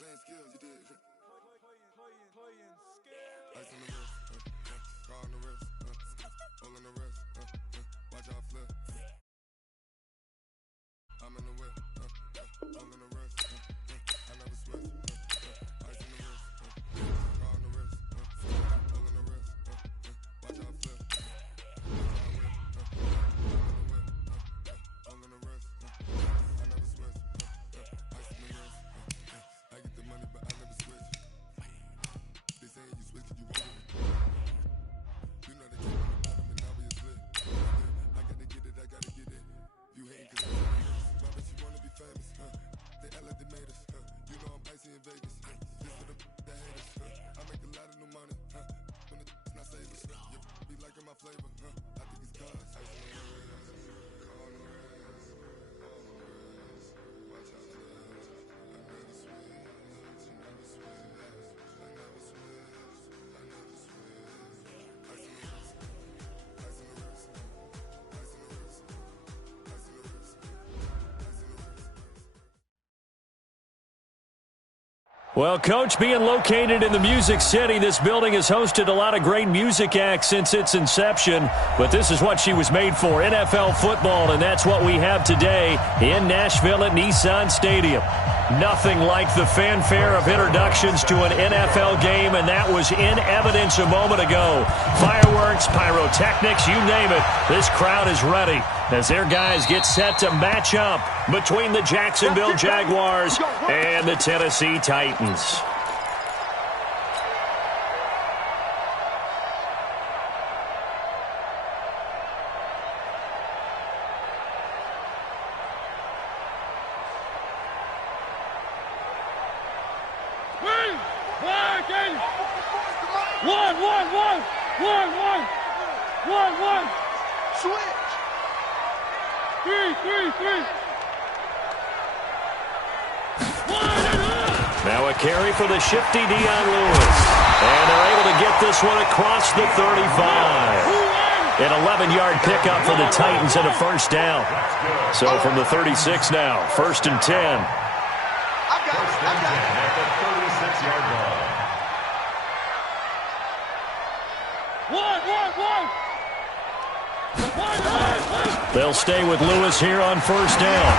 Playing skills, you did. Ice on the wrist, car on the wrist, hole in the wrist, watch out flip. I'm in the whip, hole in the wrist, I never switch. Ice on the wrist, car on the wrist, hole in the wrist, watch out flip. Hole in the wrist, I never switch. Ice on the wrist, I get the money but I never switch. They saying you switch 'cause you want it. You know they keep on the bottom and now we a split. I gotta get it, I gotta get it. You hating 'cause I'm famous. Why bet you wanna be famous, They act like they made us, You know I'm icy in Vegas, This for the that hate us, I make a lot of new money, When it's not savers, You be liking my flavor, I think it's cause ice on the wrist, on the wrist, watch out for this. I never switch, I never switch, I never switch, I never switch. Ice on the wrist, ice on the wrist, ice on the wrist, ice on the wrist, ice on the wrist. Well, Coach, being located in the Music City, this building has hosted a lot of great music acts since its inception, but this is what she was made for, NFL football, and that's what we have today in Nashville at Nissan Stadium. Nothing like the fanfare of introductions to an NFL game, and that was in evidence a moment ago. Fireworks, pyrotechnics, you name it, this crowd is ready as their guys get set to match up between the Jacksonville Jaguars and the Tennessee Titans. One. Switch. Three. Now a carry for the shifty Dion Lewis. And they're able to get this one across the 35. An 11-yard pickup for the Titans and a first down. So from the 36 now, 1st and 10. I got it. At the 36-yard line. One. They'll stay with Lewis here on first down.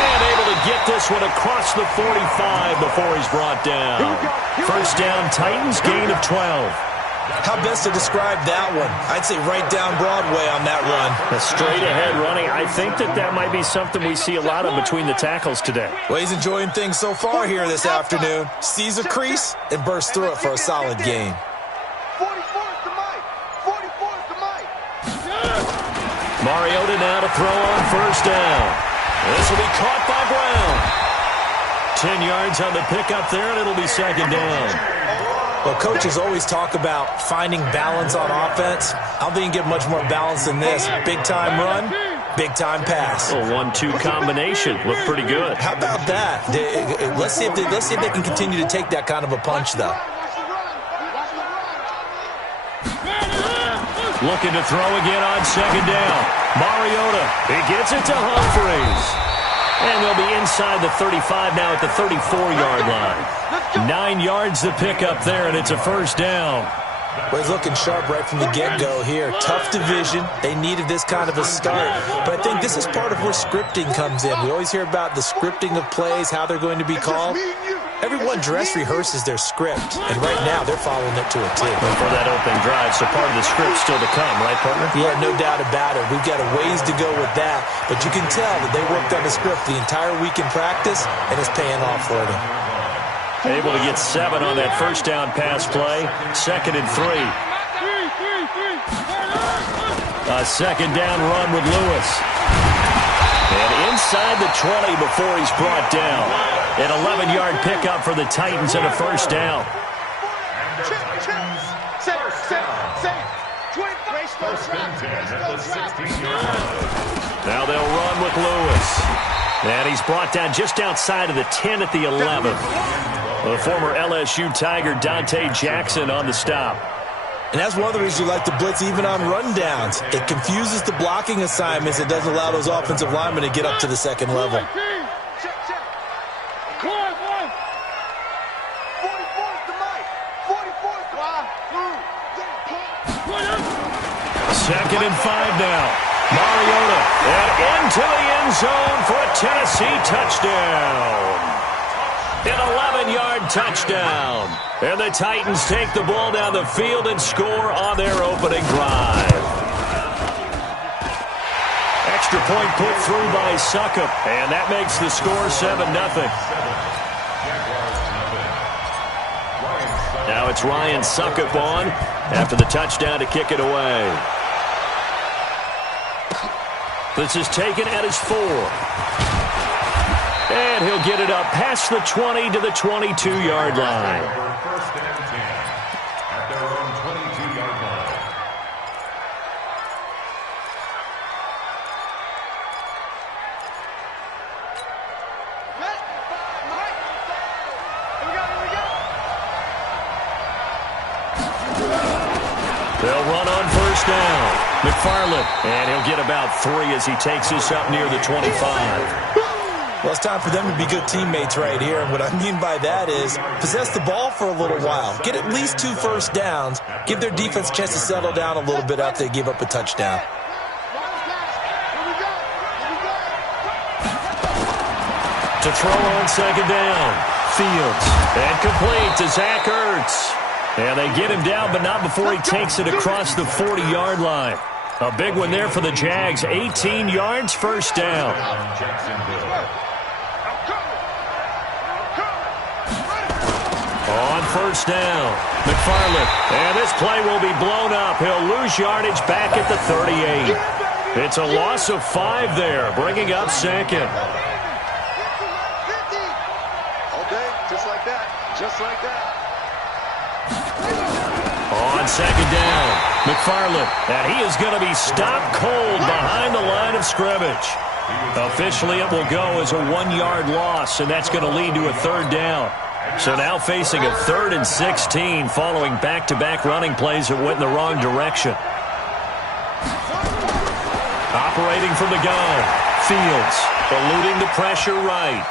And able to get this one across the 45 before he's brought down. First down, Titans, gain of 12. How best to describe that one? I'd say right down Broadway on that run. A straight ahead running. I think that might be something we see a lot of between the tackles today. Well, he's enjoying things so far here this afternoon. Sees a crease and bursts through it for a solid gain. 44 is the mic. Mariota now to throw on first down. This will be caught by Brown. 10 yards on the pickup there, and it'll be second down. Well, coaches always talk about finding balance on offense. I don't think you can get much more balance than this. Big-time run, big-time pass. A 1-2 combination. Looked pretty good. How about that? Let's see if they can continue to take that kind of a punch, though. Looking to throw again on second down. Mariota, he gets it to Humphries. And they'll be inside the 35 now at the 34-yard line. 9 yards to pick up there, and it's a first down. Well, he's looking sharp right from the get-go here. Tough division. They needed this kind of a start. But I think this is part of where scripting comes in. We always hear about the scripting of plays, how they're going to be called. Everyone dress rehearses their script, and right now they're following it to a T. For that opening drive, so part of the script still to come, right, partner? Yeah, no doubt about it. We've got a ways to go with that, but you can tell that they worked on the script the entire week in practice, and it's paying off for them. Able to get 7 on that first down pass play. 2nd and 3. A second down run with Lewis. And inside the 20 before he's brought down. An 11-yard pickup for the Titans and a first down. Now they'll run with Lewis. And he's brought down just outside of the 10 at the 11. The former LSU Tiger Dante Jackson on the stop. And that's one of the reasons you like to blitz even on rundowns. It confuses the blocking assignments. It doesn't allow those offensive linemen to get up to the second level. 2nd and 5 now. Mariota, and into the end zone for a Tennessee touchdown. An 11-yard touchdown. And the Titans take the ball down the field and score on their opening drive. Extra point put through by Succop, and that makes the score 7-0. Now it's Ryan Succop on after the touchdown to kick it away. This is taken at his 4. And he'll get it up past the 20 to the 22-yard line. First and 10 at their own 22-yard line. They'll run on first down. McFarland, and he'll get about 3 as he takes this up near the 25. Well, it's time for them to be good teammates right here. And what I mean by that is possess the ball for a little while. Get at least 2 first downs. Give their defense a chance to settle down a little bit after they give up a touchdown. To throw on second down. Fields. And complete to Zach Ertz. And they get him down, but not before he takes it across the 40-yard line. A big one there for the Jags. 18 yards, first down. On first down, McFarland. And this play will be blown up. He'll lose yardage back at the 38. It's a loss of 5 there, bringing up second. All day, just like that. Just like that. On second down, McFarland. And he is going to be stopped cold behind the line of scrimmage. Officially, it will go as a 1-yard loss, and that's going to lead to a 3rd down. So now facing a 3rd and 16 following back-to-back running plays that went in the wrong direction. Operating from the gun, Fields eluding the pressure right.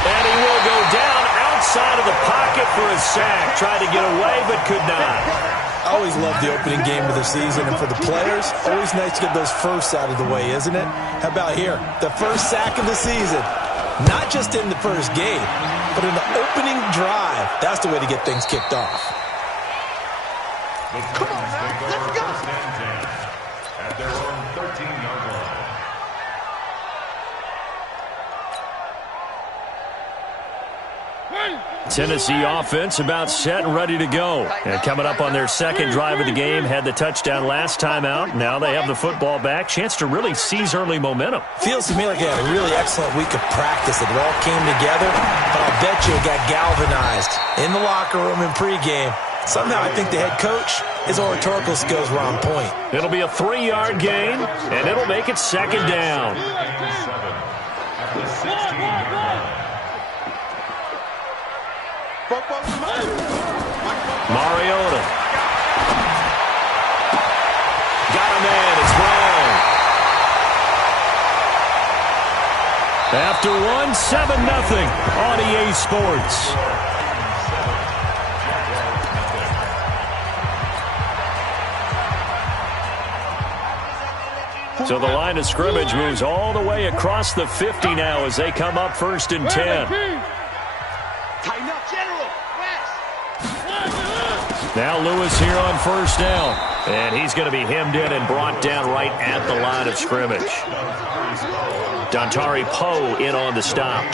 And he will go down outside of the pocket for a sack. Tried to get away but could not. I always love the opening game of the season, and for the players, always nice to get those firsts out of the way, isn't it? How about here? The first sack of the season. Not just in the first game, but in the opening drive. That's the way to get things kicked off. Come on, man. Let's go. First and 10 at their own 13-yard line. Tennessee offense about set and ready to go. And coming up on their 2nd drive of the game, had the touchdown last time out. Now they have the football back. Chance to really seize early momentum. Feels to me like they had a really excellent week of practice. It all came together, but I'll bet you it got galvanized in the locker room in pregame. Somehow I think the head coach, his oratorical skills were on point. It'll be a 3-yard gain, and it'll make it 2nd down. At the 16-yard line. Mariota. Got a man. It's Brown. After 1, 7-0 on EA Sports. So the line of scrimmage moves all the way across the 50 now as they come up 1st and 10. Tighten up, General. Now Lewis here on first down. And he's going to be hemmed in and brought down right at the line of scrimmage. Dontari Poe in on the stop.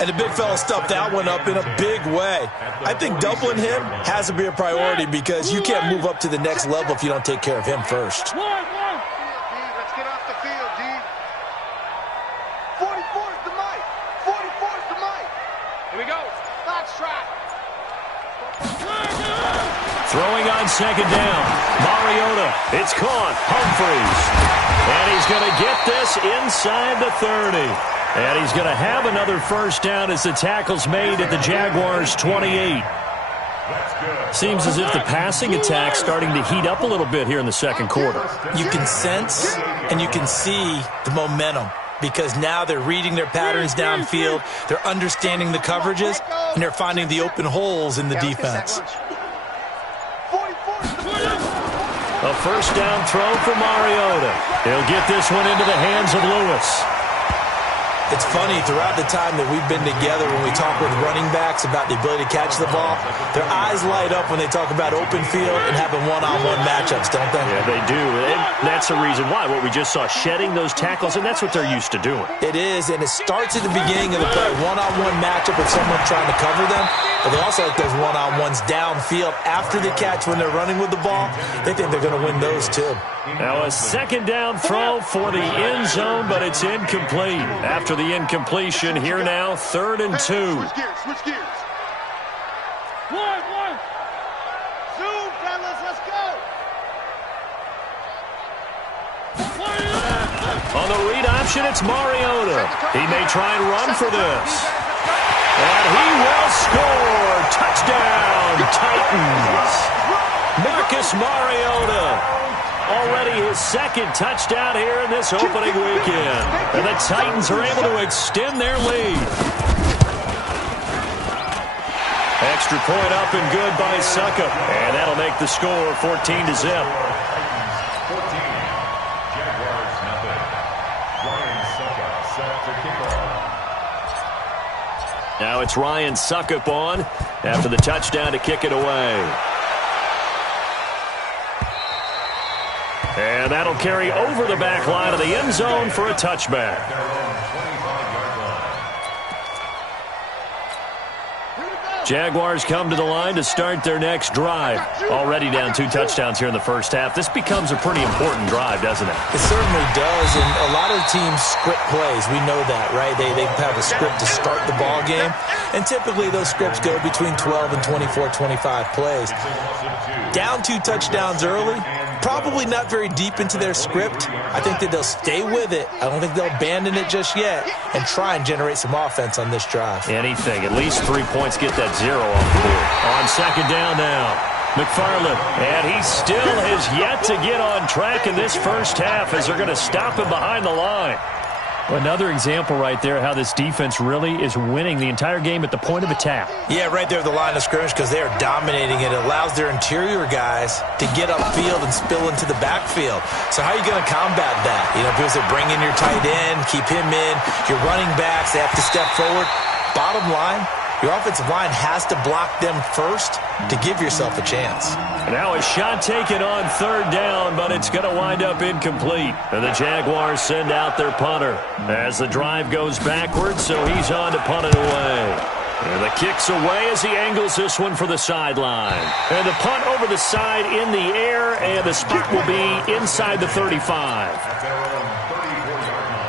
And the big fella stuffed that one up in a big way. I think doubling him has to be a priority because you can't move up to the next level if you don't take care of him first. Let's get off the field, D. 44's the mic. 44's the mic. Here we go. Box track. Throwing on second down. Mariota. It's caught. Humphreys. And he's going to get this inside the 30. And he's going to have another first down as the tackle's made at the Jaguars' 28. Seems as if the passing attack's starting to heat up a little bit here in the second quarter. You can sense and you can see the momentum because now they're reading their patterns downfield, they're understanding the coverages, and they're finding the open holes in the defense. A first down throw for Mariota. He'll get this one into the hands of Lewis. It's funny, throughout the time that we've been together, when we talk with running backs about the ability to catch the ball, their eyes light up when they talk about open field and having one-on-one matchups, don't they? Yeah, they do. And that's the reason why. What we just saw, shedding those tackles, and that's what they're used to doing. It is, and it starts at the beginning of the play. One-on-one matchup with someone trying to cover them, but they also like those one-on-ones downfield after the catch when they're running with the ball. They think they're going to win those, too. Now a second down throw for the end zone, but it's incomplete. After the incompletion, here now, 3rd and 2. Switch gears. One. Zoom, fellas, let's go. On the read option, it's Mariota. He may try and run for this. And he will score. Touchdown, Titans. Marcus Mariota. Already his second touchdown here in this opening weekend. And the Titans are able to extend their lead. Extra point up and good by Succop. And that'll make the score 14-0. Jaguars 0. Ryan Succop set to kick off. Now it's Ryan Succop on after the touchdown to kick it away. And that'll carry over the back line of the end zone for a touchback. Jaguars come to the line to start their next drive. Already down 2 touchdowns here in the first half. This becomes a pretty important drive, doesn't it? It certainly does, and a lot of teams script plays. We know that, right? They have a script to start the ball game, and typically those scripts go between 12 and 24, 25 plays. Down 2 touchdowns early, probably not very deep into their script. I think that they'll stay with it. I don't think they'll abandon it just yet and try and generate some offense on this drive. Anything. At least 3 points, get that 0 off the board. On second down now, McFarland. And he still has yet to get on track in this first half as they're going to stop him behind the line. Another example right there how this defense really is winning the entire game at the point of attack. Yeah, right there at the line of scrimmage because they are dominating it. It allows their interior guys to get upfield and spill into the backfield. So how are you going to combat that? You know, because they bring in your tight end, keep him in. Your running backs, they have to step forward. Bottom line, your offensive line has to block them first to give yourself a chance. Now a shot taken on 3rd down, but it's going to wind up incomplete. And the Jaguars send out their punter as the drive goes backwards, so he's on to punt it away. And the kick's away as he angles this one for the sideline. And the punt over the side in the air, and the spot will be inside the 35. At their own 34-yard line.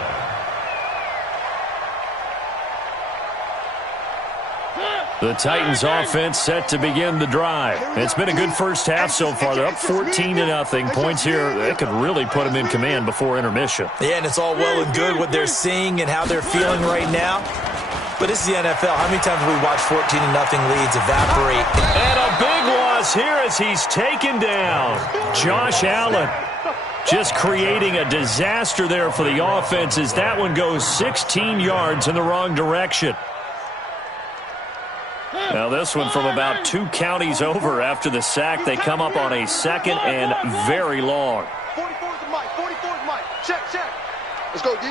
The Titans offense set to begin the drive. It's been a good first half so far. They're up 14-0. Points here, they could really put them in command before intermission. Yeah, and it's all well and good what they're seeing and how they're feeling right now. But this is the NFL. How many times have we watched 14-0 leads evaporate? And a big loss here as he's taken down. Josh Allen just creating a disaster there for the offense as that one goes 16 yards in the wrong direction. Now this one from about 2 counties over after the sack. They come up on a 2nd and very long. 44's the mic. 44's mic. Check. Let's go, D.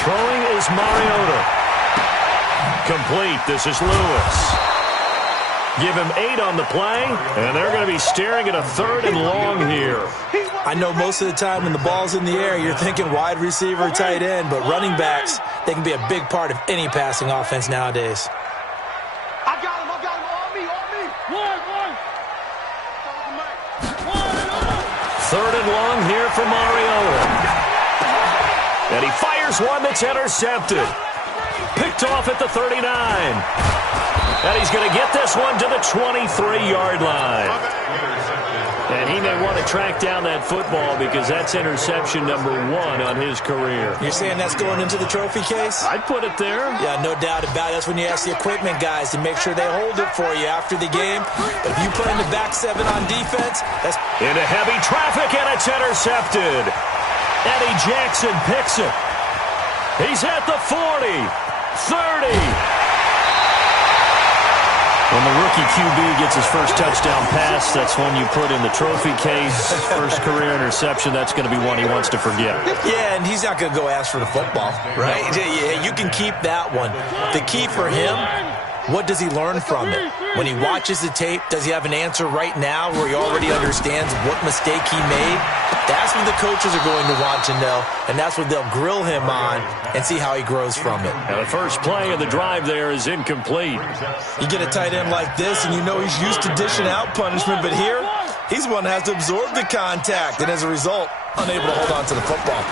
Throwing is Mariota. Complete. This is Lewis. Give him 8 on the play, and they're going to be staring at a 3rd and long here. I know most of the time when the ball's in the air, you're thinking wide receiver, tight end, but running backs, they can be a big part of any passing offense nowadays. I got him. On me. One. 3rd and long here for Mariota. And he fires one that's intercepted. Picked off at the 39. And he's going to get this one to the 23-yard line. And he may want to track down that football because that's interception number 1 on his career. You're saying that's going into the trophy case? I'd put it there. Yeah, no doubt about it. That's when you ask the equipment guys to make sure they hold it for you after the game. But if you play in the back 7 on defense, that's... Into heavy traffic, and it's intercepted. Eddie Jackson picks it. He's at the 40, 30. When the rookie QB gets his first touchdown pass, that's when you put in the trophy case. First career interception, that's going to be one he wants to forget. Yeah, and he's not going to go ask for the football, right? Yeah, you can keep that one. The key for him, what does he learn from it? When he watches the tape, does he have an answer right now where he already understands what mistake he made? That's what the coaches are going to want to know, and that's what they'll grill him on and see how he grows from it. And the first play of the drive there is incomplete. You get a tight end like this, and you know he's used to dishing out punishment, but here, he's one that has to absorb the contact, and as a result, unable to hold on to the football.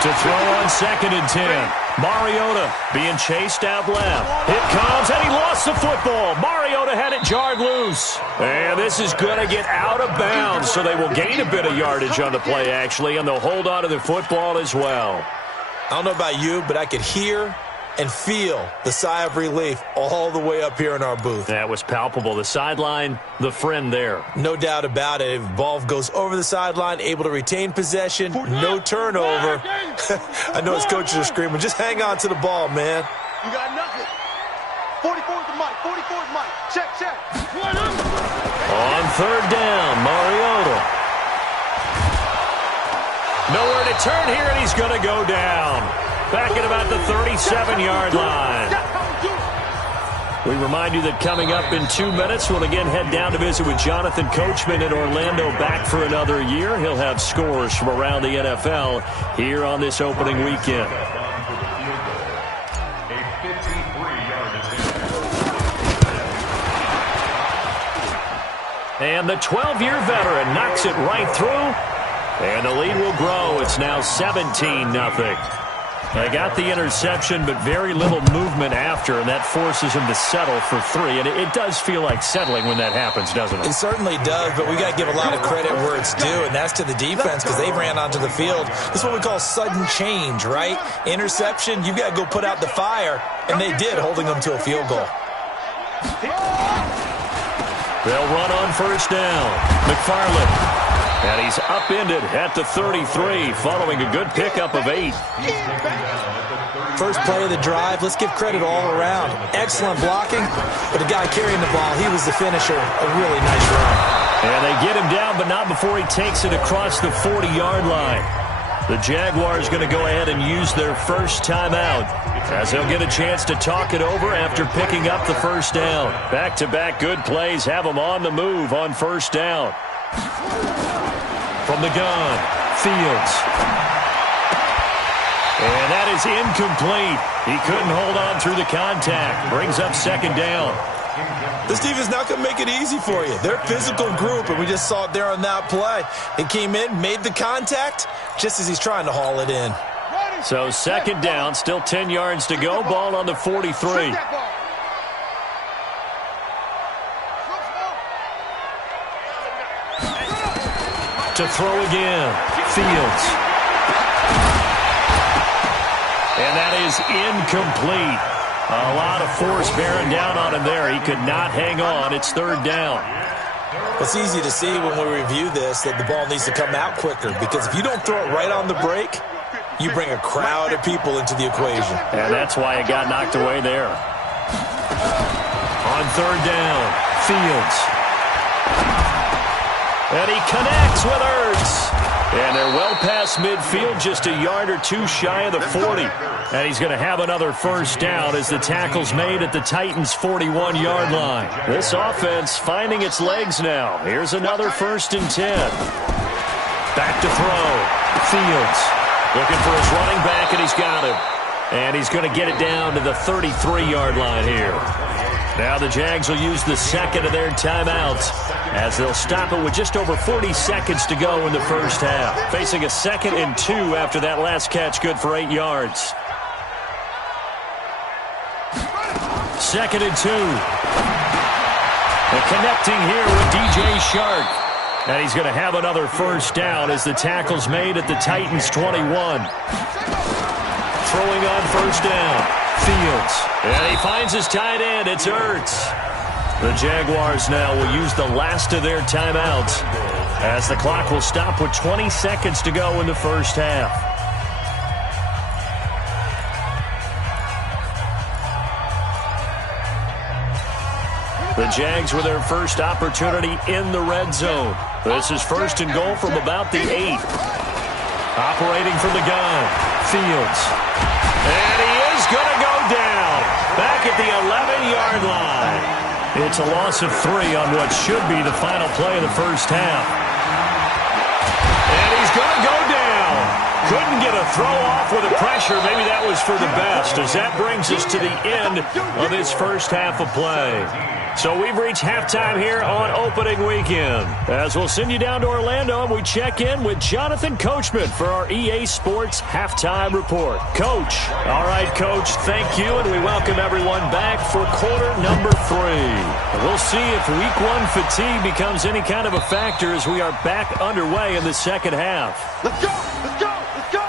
To throw on 2nd and 10. Mariota being chased out left. It comes, and he lost the football. Mariota had it jarred loose. And this is going to get out of bounds, so they will gain a bit of yardage on the play, actually, and they'll hold on to the football as well. I don't know about you, but I could hear and feel the sigh of relief all the way up here in our booth. That was palpable. The sideline, the friend there. No doubt about it. If the ball goes over the sideline, able to retain possession, no turnover. I know his coaches are screaming, just hang on to the ball, man. You got nothing. 44's the mic. 44's mic. Check. On 3rd down, Mariota. Nowhere to turn here, and he's going to go down. Back at about the 37-yard line. We remind you that coming up in 2 minutes, we'll again head down to visit with Jonathan Coachman in Orlando, back for another year. He'll have scores from around the NFL here on this opening weekend. And the 12-year veteran knocks it right through, and the lead will grow. It's now 17-0. They got the interception, but very little movement after, and that forces him to settle for 3. And it does feel like settling when that happens, doesn't it? It certainly does, but we got to give a lot of credit where it's due, and that's to the defense because they ran onto the field. This is what we call sudden change, right? Interception, you got to go put out the fire, and they did, holding them to a field goal. They'll run on 1st down. McFarland. And he's upended at the 33, following a good pickup of 8. First play of the drive, let's give credit all around. Excellent blocking, but the guy carrying the ball, he was the finisher. A really nice run. And they get him down, but not before he takes it across the 40-yard line. The Jaguars going to go ahead and use their first timeout, as they'll get a chance to talk it over after picking up the 1st down. Back-to-back good plays have them on the move on 1st down. From the gun, Fields. And that is incomplete. He couldn't hold on through the contact. Brings up 2nd down. This defense not going to make it easy for you. They're a physical group, and we just saw it there on that play. It came in, made the contact, just as he's trying to haul it in. So 2nd down, still 10 yards to go. Ball on the 43. To throw again, Fields. And that is incomplete. A lot of force bearing down on him there. He could not hang on. It's 3rd down. It's easy to see when we review this that the ball needs to come out quicker, because if you don't throw it right on the break, you bring a crowd of people into the equation. And that's why it got knocked away there. On 3rd down, Fields. And he connects with Ertz. And they're well past midfield, just a yard or 2 shy of the 40. And he's going to have another 1st down as the tackle's made at the Titans' 41-yard line. This offense finding its legs now. Here's another 1st and 10. Back to throw. Fields looking for his running back, and he's got him. And he's going to get it down to the 33-yard line here. Now the Jags will use the 2nd of their timeouts, as they'll stop it with just over 40 seconds to go in the 1st half. Facing a 2nd and 2 after that last catch, good for 8 yards. 2nd and 2. And connecting here with DJ Shark. And he's going to have another 1st down as the tackle's made at the Titans' 21. Throwing on 1st down. Fields. And he finds his tight end. It's Ertz. The Jaguars now will use the last of their timeouts, as the clock will stop with 20 seconds to go in the 1st half. The Jags with their first opportunity in the red zone. This is first and goal from about the 8. Operating from the gun, Fields. And he is going to go down. Back at the 11-yard line. It's a loss of 3 on what should be the final play of the first half. And he's going to go down. Couldn't get a throw off with the pressure. Maybe that was for the best, as that brings us to the end of this first half of play. So we've reached halftime here on opening weekend. As we'll send you down to Orlando, and we check in with Jonathan Coachman for our EA Sports Halftime Report. Coach. All right, Coach, thank you, and we welcome everyone back for quarter number 3. We'll see if week 1 fatigue becomes any kind of a factor as we are back underway in the second half. Let's go! Let's go! Let's go!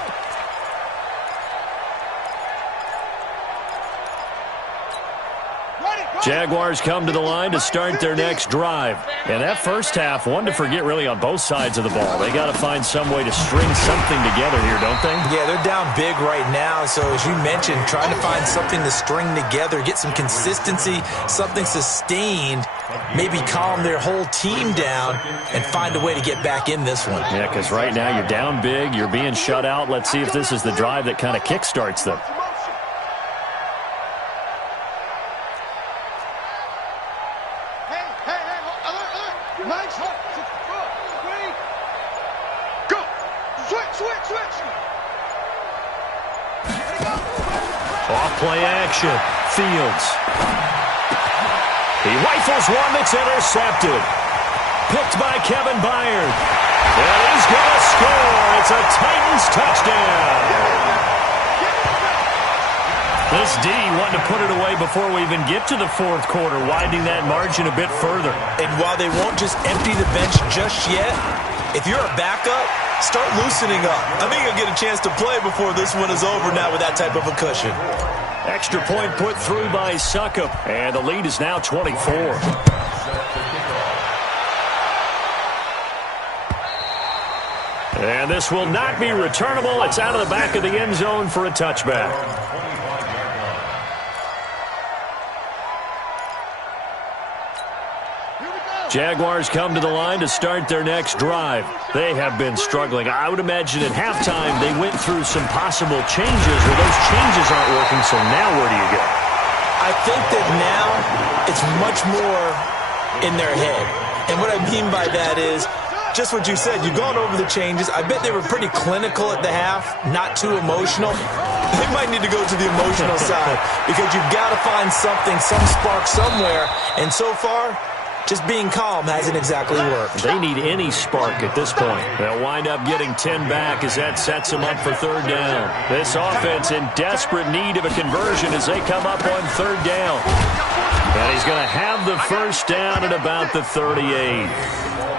Jaguars come to the line to start their next drive. And that first half, one to forget really on both sides of the ball. They got to find some way to string something together here, don't they? Yeah, they're down big right now. So as you mentioned, trying to find something to string together, get some consistency, something sustained, maybe calm their whole team down and find a way to get back in this one. Yeah, because right now you're down big, you're being shut out. Let's see if this is the drive that kind of kickstarts them. Off-play action. Fields. He rifles one that's intercepted. Picked by Kevin Byard. And he's going to score. It's a Titans touchdown. This D wanting to put it away before we even get to the fourth quarter, widening that margin a bit further. And while they won't just empty the bench just yet, if you're a backup, start loosening up. I think you'll get a chance to play before this one is over now with that type of a cushion. Extra point put through by Succop, and the lead is now 24. And this will not be returnable. It's out of the back of the end zone for a touchback. Jaguars come to the line to start their next drive. They have been struggling. I would imagine at halftime they went through some possible changes, or those changes aren't working, so now where do you go? I think that now it's much more in their head. And what I mean by that is just what you said. You've gone over the changes. I bet they were pretty clinical at the half, not too emotional. They might need to go to the emotional side because you've got to find something, some spark somewhere. And so far, just being calm hasn't exactly worked. They need any spark at this point. They'll wind up getting 10 back as that sets them up for third down. This offense in desperate need of a conversion as they come up on third down. And he's going to have the first down at about the 38.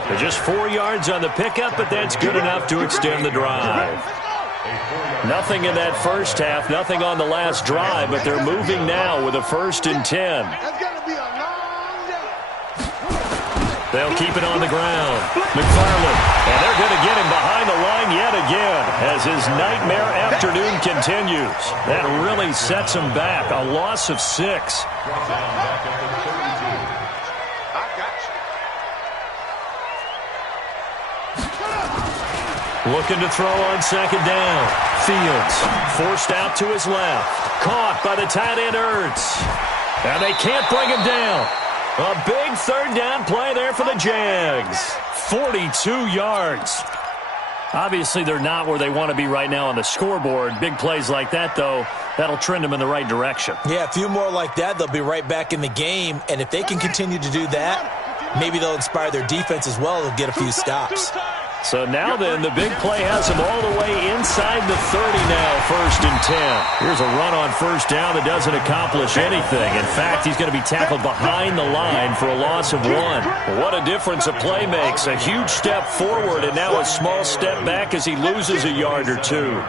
They're just 4 yards on the pickup, but that's good enough to extend the drive. Nothing in that first half, nothing on the last drive, but they're moving now with a 1st and 10. They'll keep it on the ground. McFarland, and they're going to get him behind the line yet again as his nightmare afternoon continues. That really sets him back. A loss of 6. Looking to throw on second down. Fields forced out to his left. Caught by the tight end Ertz. And they can't bring him down. A big third down play there for the Jags. 42 yards. Obviously, they're not where they want to be right now on the scoreboard. Big plays like that, though, that'll trend them in the right direction. Yeah, a few more like that, they'll be right back in the game. And if they can continue to do that, maybe they'll inspire their defense as well. They'll get a few stops. So now then, the big play has them all the way inside the 30 now, 1st and 10. Here's a run on first down that doesn't accomplish anything. In fact, he's going to be tackled behind the line for a loss of 1. What a difference a play makes. A huge step forward and now a small step back as he loses a yard or 2.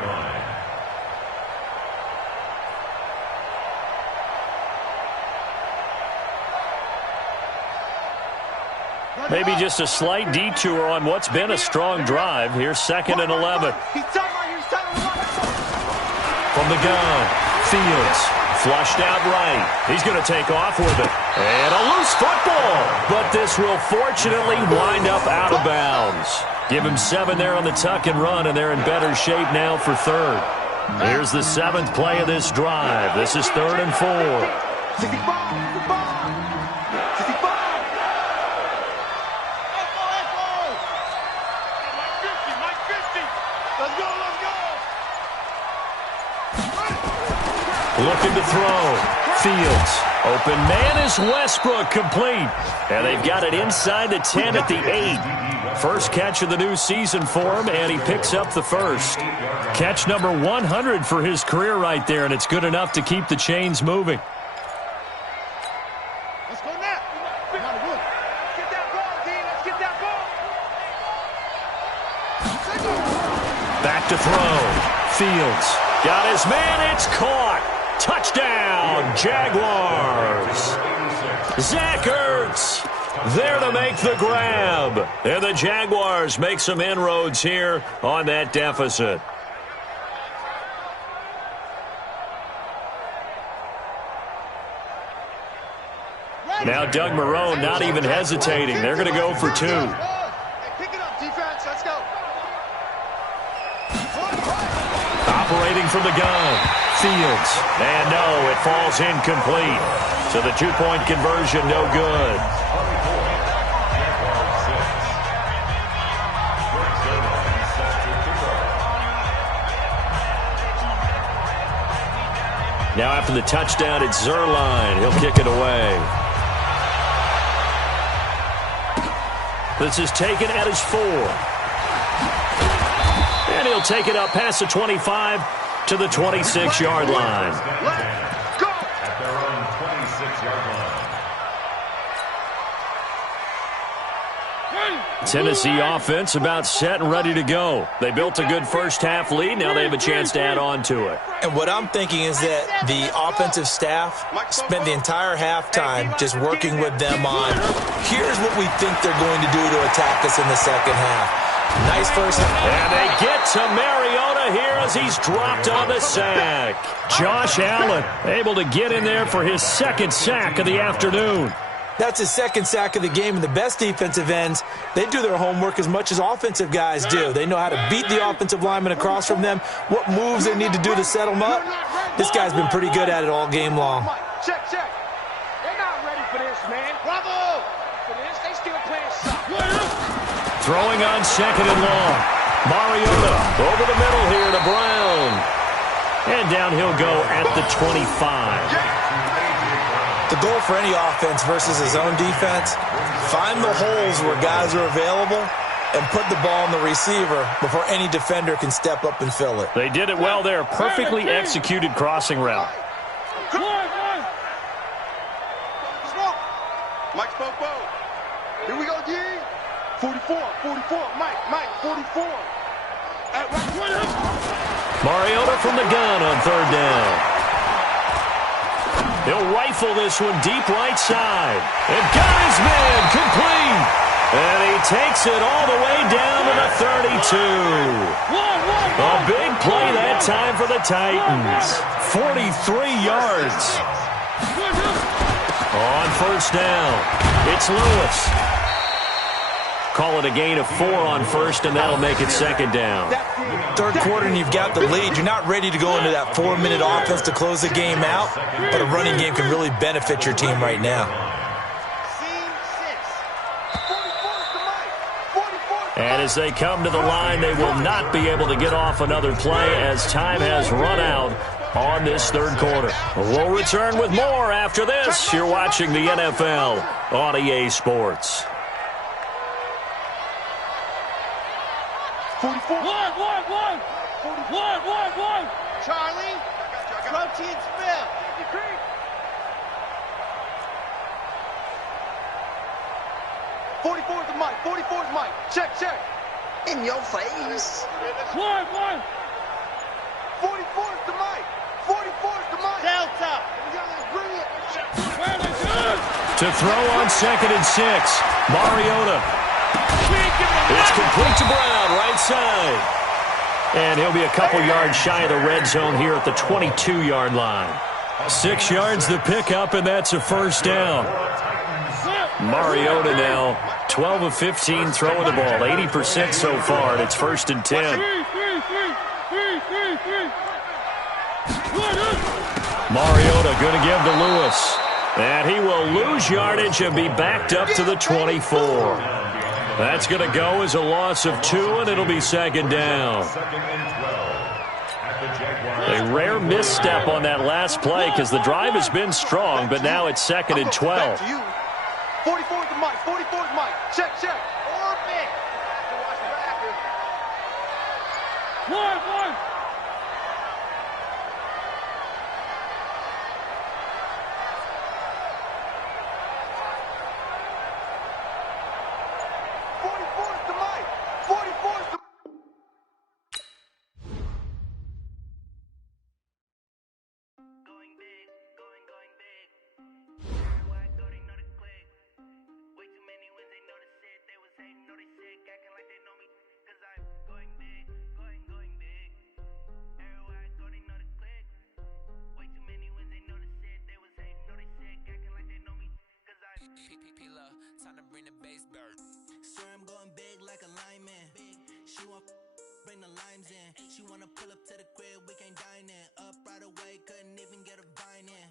Maybe just a slight detour on what's been a strong drive. Here's 2nd and 11. From the gun, Fields Flushed out right. He's going to take off with it. And a loose football. But this will fortunately wind up out of bounds. Give him 7 there on the tuck and run, and they're in better shape now for third. Here's the 7th play of this drive. This is 3rd and 4. Looking to throw. Fields. Open man is Westbrook, complete. And they've got it inside the 10 at the 8. First catch of the new season for him, and he picks up the first. Catch number 100 for his career right there, and it's good enough to keep the chains moving. Let's go now. Get that ball, D. Let's get that ball. Back to throw. Fields. Got his man. It's caught. Touchdown, Jaguars. Zach Ertz there to make the grab. And the Jaguars make some inroads here on that deficit. Now Doug Marrone not even hesitating. They're going to go for 2. Pick it up, defense. Let's go. Operating from the gun. Fields. And no, it falls incomplete. So the 2-point conversion, no good. Now after the touchdown, it's Zerline. He'll kick it away. This is taken at his 4. And he'll take it up past the 25 to the 26-yard line. Let's go. At their own 26-yard line. Tennessee offense about set and ready to go. They built a good first-half lead. Now they have a chance to add on to it. And what I'm thinking is that the offensive staff spent the entire halftime just working with them on, here's what we think they're going to do to attack us in the second half. Nice first half. And they get to Mariota here as he's dropped on the sack. Josh Allen able to get in there for his 2nd sack of the afternoon. That's his 2nd sack of the game, and the best defensive ends, they do their homework as much as offensive guys do. They know how to beat the offensive lineman across from them, what moves they need to do to set them up. This guy's been pretty good at it all game long. Check. They're not ready for this, man. Bravo. For this, they still playing soft. Throwing on 2nd and long. Mariota over the middle here to Brown. And down he'll go at the 25. The goal for any offense versus his own defense, find the holes where guys are available and put the ball on the receiver before any defender can step up and fill it. They did it well there. Perfectly executed crossing route. Mike's Popo. Here we go, D. 44, Mike, 44. Mariota from the gun on 3rd down. He'll rifle this one deep right side. And got his man complete. And he takes it all the way down to the 32. A big play that time for the Titans. 43 yards. On 1st down, it's Lewis. Call it a gain of 4 on 1st, and that'll make it 2nd down. 3rd quarter, and you've got the lead. You're not ready to go into that 4-minute offense to close the game out, but a running game can really benefit your team right now. And as they come to the line, they will not be able to get off another play as time has run out on this 3rd quarter. We'll return with more after this. You're watching the NFL on EA Sports. 44. One. Charlie. Protein spill. 44 is the mic. 44 is Mike. Check. In your face. One. 44 is the mic. 44 is the mic. Delta. Bring it. To throw on 2nd and 6. Mariota. It's complete to Brown, right side. And he'll be a couple yards shy of the red zone here at the 22-yard line. 6 yards the pickup, and that's a first down. Mariota now 12 of 15 throwing the ball, 80% so far, and it's 1st and 10. Mariota going to give to Lewis. And he will lose yardage and be backed up to the 24. That's going to go as a loss of 2, and it'll be 2nd down. A rare misstep on that last play because the drive has been strong, but now it's 2nd and 12. 44 is the mic. 44 is the mic. Check. Or big. Watch the back here. One. 44 is the mic. 44 is the time to bring the bass bird. Swear I'm going big like a lineman. She want bring the limes in. She wanna pull up to the crib, we can't dine in. Up right away, couldn't even get a vine in.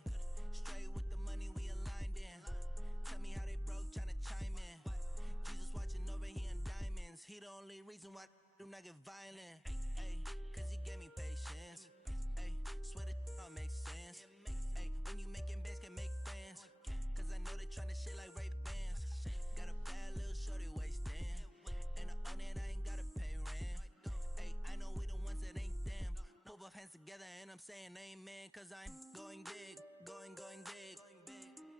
Straight with the money we aligned in. Tell me how they broke, tryna chime in. Jesus watching over, he in diamonds. He the only reason why do not get violent. Ay, cause he gave me patience. Ay, swear that all makes sense. Ay, when you making bands, can make friends. Cause I know they tryna shit like Ray Bans. Got a bad little shorty wasting. And I own it, I ain't gotta pay rent. Ay, I know we the ones that ain't them. Put both hands together and I'm saying amen. Cause I'm going big, going big.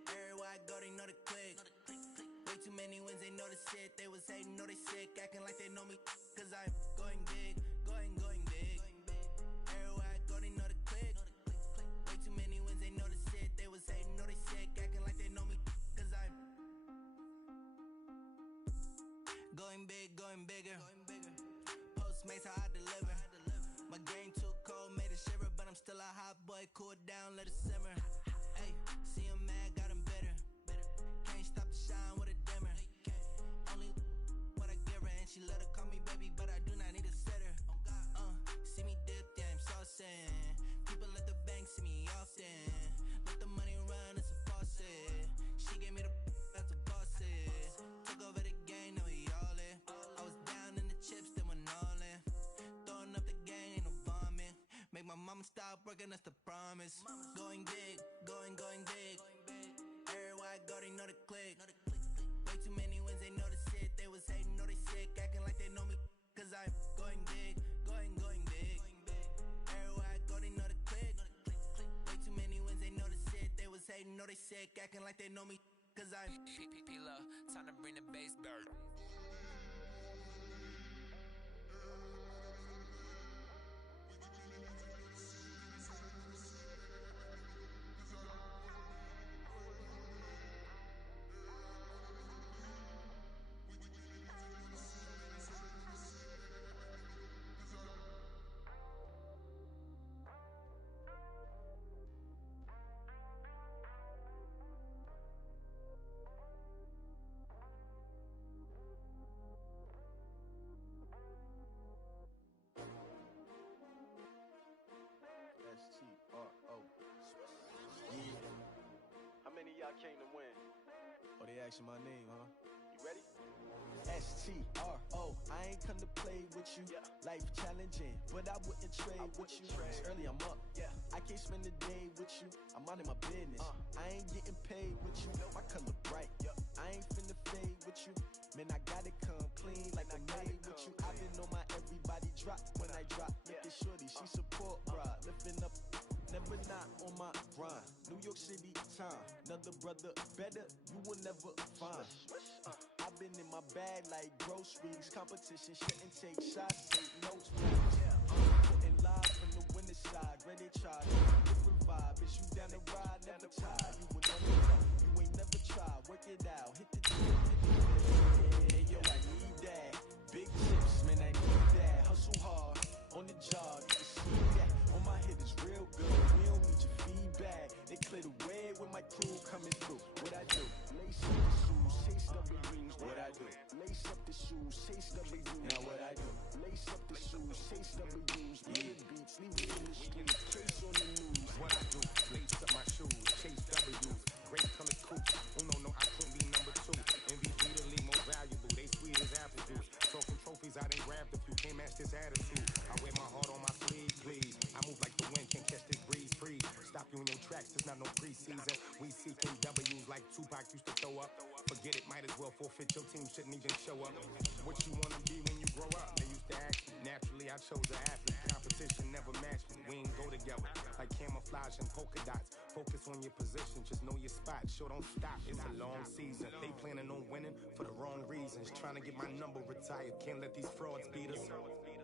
Everywhere I go, they know the click. Way too many wins, they know the shit. They was hating, know they sick, acting like they know me. Cause I'm going big, going big. Everywhere I go, they know the click. Way too many wins, they know the shit. They was hating, know they sick, acting like they know me. Cause I'm going big, going bigger. Postmates how I deliver. My game too cold, made it shiver, but I'm still a hot boy. Cool down, let it simmer. Hey, see him mad, got him bitter. Can't stop the shine with a dimmer. Only what I give her, and she let her call me baby, but I do not need a sitter. See me dip, yeah, I'm saucing. People at the bank see me often. Let the money run, it's a faucet. She gave me the that's a faucet. Took over the game, now we all in. I was down in the chips, then went all in. Throwing up the gang, ain't no vomit. Make my mama stop working, that's the promise. Going big, going big. Everywhere I go, they know the click. Way too many wins, they know the shit. They was hating, know they sick, acting like they know me. Cause I'm going big, going big. Everywhere I go, they know the click. Way too many wins, they know the shit. They was hating, know they sick, acting like they know me. Cause I'm P-P-P-Love, time to bring the bass bird. S-T-R-O. Yeah. How many of y'all came to win? Oh, they asking my name, huh? You ready? S-T-R-O. I ain't come to play with you. Yeah. Life challenging, but I wouldn't trade with you. It's early, I'm up. Yeah. I can't spend the day with you. I'm minding my business. I ain't getting paid with you. My color bright. Yep. I ain't finna fade with you. Man, I gotta come clean like I made with you. I've been on my everybody drop when I drop. Look at shorty, she support ride. Lifting up, never not on my grind. New York City time, another brother better, you will never find. I've been in my bag like groceries. Competition shouldn't take shots, take notes. Putting live from the winner side, ready to try. Different vibe, is you down the ride, never tired. You will never know, you ain't never tried. Work it out, hit the gym, hey yo, I need that. Big chips, man, I need that. Hustle hard, on the job, you can see that. On my head is real good, we don't need your feedback. chase W's, made beats, leave it in the streets, case on the news. What I do, lace up my shoes, chase W's, great color coupe. Oh no, I couldn't be number 2. MVP the league most valuable, they sweet as apple juice. Talking trophies, I done grabbed a few, can't match this attitude. I wear my heart on my sleeve, please. I move like the wind, can't catch this breeze, freeze. Stop you in your tracks, there's not no preseason. We seeking W's like Tupac used to throw up. Forget it, might as well forfeit, your team shouldn't even show up. What you wanna be when you grow up? They used to ask me, naturally I chose an athlete. Competition never matched me, we ain't go together. Like camouflage and polka dots. Focus on your position, just know your spot. Sure, don't stop, it's a long season. They planning on winning for the wrong reasons. Trying to get my number retired, can't let these frauds beat us.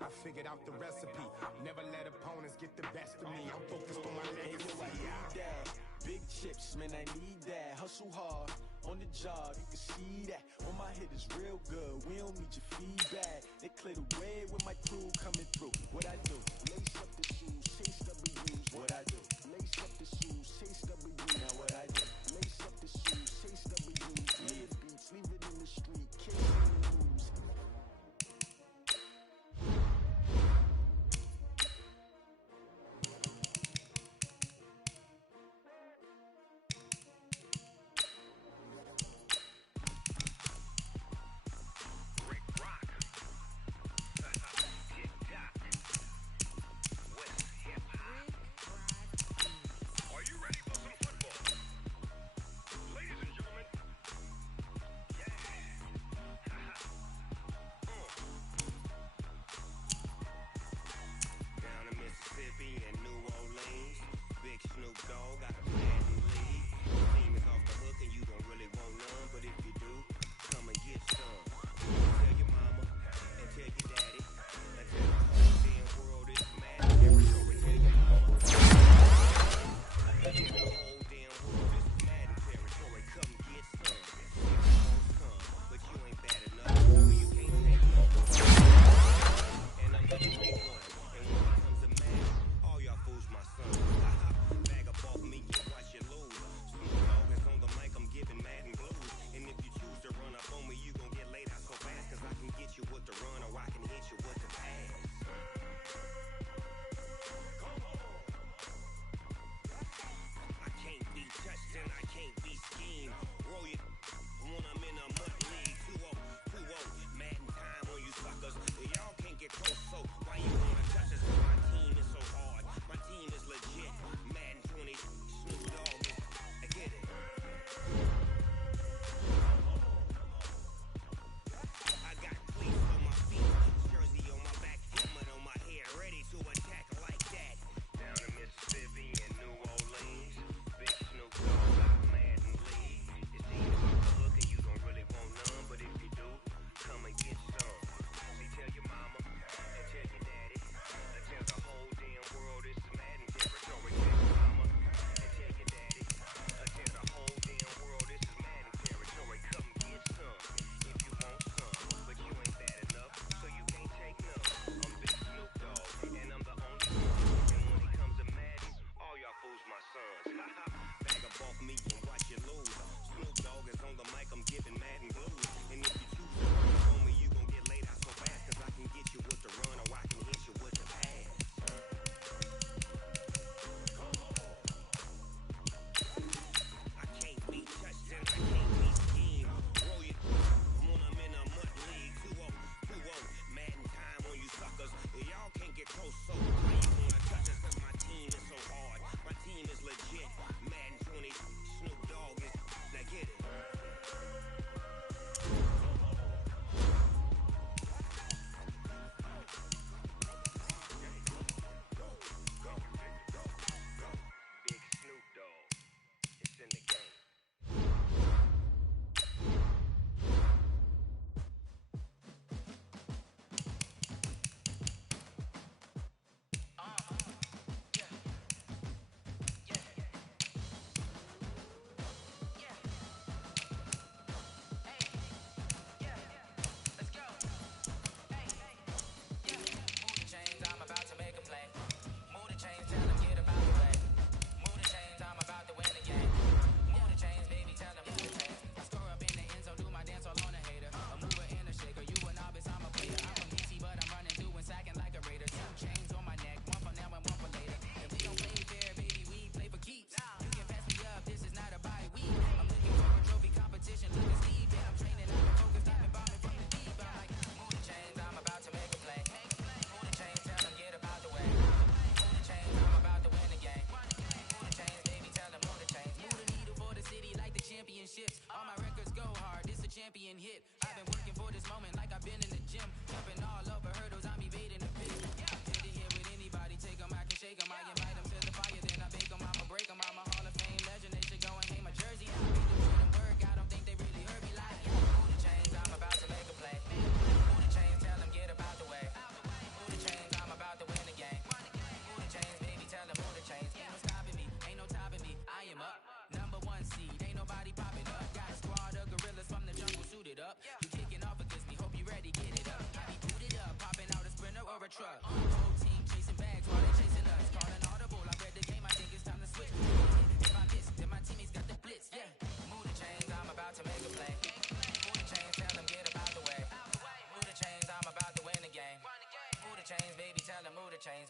I figured out the recipe, never let opponents get the best of me. I'm focused on my legacy. I need that. Big chips, man, I need that. Hustle hard, on the job, you can see that. On my hit is real good, we don't need your feedback. They clear the way with my crew coming through. What I do? Lace up the shoes, chase W's. What I do? Lace up the shoes, chase W's. Now what I do? Lace up the shoes, chase W's. Made beats, leave it in the street, case on the news. chains.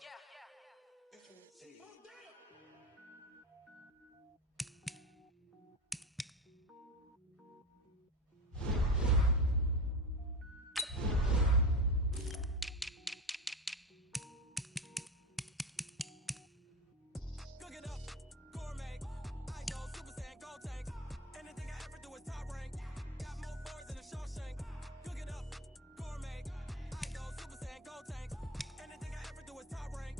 Cook it up, gourmet. I go Super Saiyan, gold tank. Anything I ever do is top rank. Got more boards than a Shawshank. Cook it up, gourmet. I go Super Saiyan, gold tank. Anything I ever do is top rank.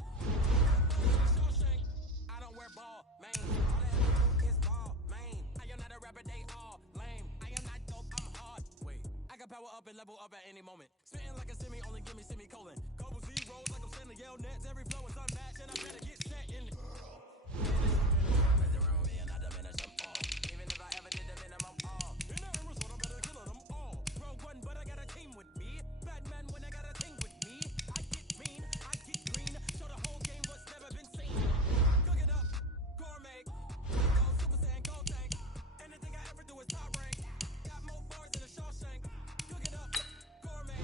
Shawshank. I don't wear ball, man. All I ever do is ball, man. I am not a rapper, they all lame. I am not dope, I'm hard. Wait, I can power up and level up at any moment. Spitting like a semi, only give me semicolon. Couple zeros like I'm sending yell nets. Every flow is unmatched, and I better get set in it. Even if I ever did the minimum all. In the rumors, what I'm better killing them all. Rogue One, but I got a team with me. Batman when I got a team with me. I get mean, I get green. Show the whole game what's never been seen. Cook it up, gourmet. Go Super Saiyan, gold tank. Anything I ever do is top rank. Got more bars than a Shawshank. Cook it up, gourmet.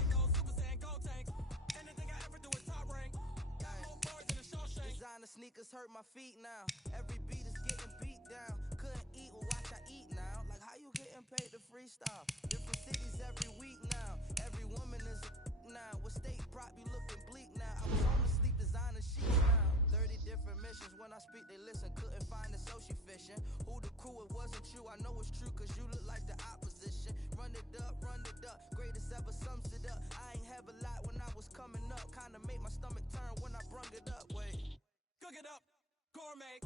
I go Super Saiyan, gold tank. Anything I ever do is top rank. Got more bars than a Shawshank. Designer sneakers hurt my feet now. Every beat is getting beat down. Couldn't eat, well watch I eat now. Like how you getting paid to freestyle? Different cities every week now. Every woman is a now. What state prop you looking bleak now? I was on the sleep designer sheets now. 30 different missions. When I speak they listen. Couldn't find it so she fishing. Who the crew, it wasn't you. I know it's true cause you look like the opposition. Run it up, greatest ever sums it up. I ain't have a lot when I was coming up. Kinda made my stomach turn when I brung it up. Wait. Cook it up, gourmet.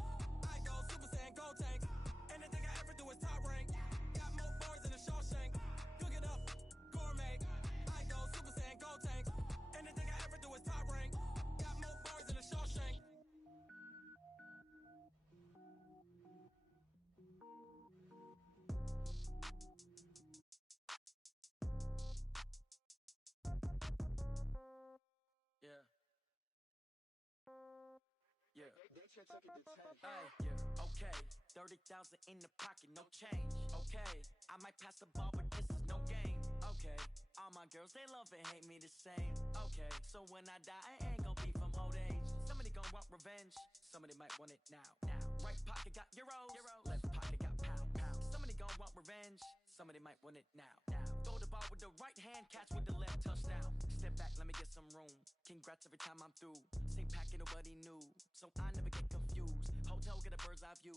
I go Super Saiyan, gold tank. Anything I ever do is top rank. Got more bars than a Shawshank. Cook it up, gourmet. I go Super Saiyan, gold tank. Anything I ever do is top rank. Got more bars than a Shawshank. Yeah. Yeah. Yeah. Okay. 30,000 in the pocket, no change. Okay. I might pass the ball, but this is no game. Okay. All my girls, they love and hate me the same. Okay. So when I die, I ain't gon' be from old age. Somebody gon' want revenge. Somebody might want it now. Right pocket got euros. Left pocket got pound. Somebody gon' want revenge. Somebody might want it now. Throw the ball with the right hand, catch with the left, touchdown. Step back, let me get some room. Congrats every time I'm through. Same packet, nobody knew. So I never get confused. Hotel, get a bird's eye view.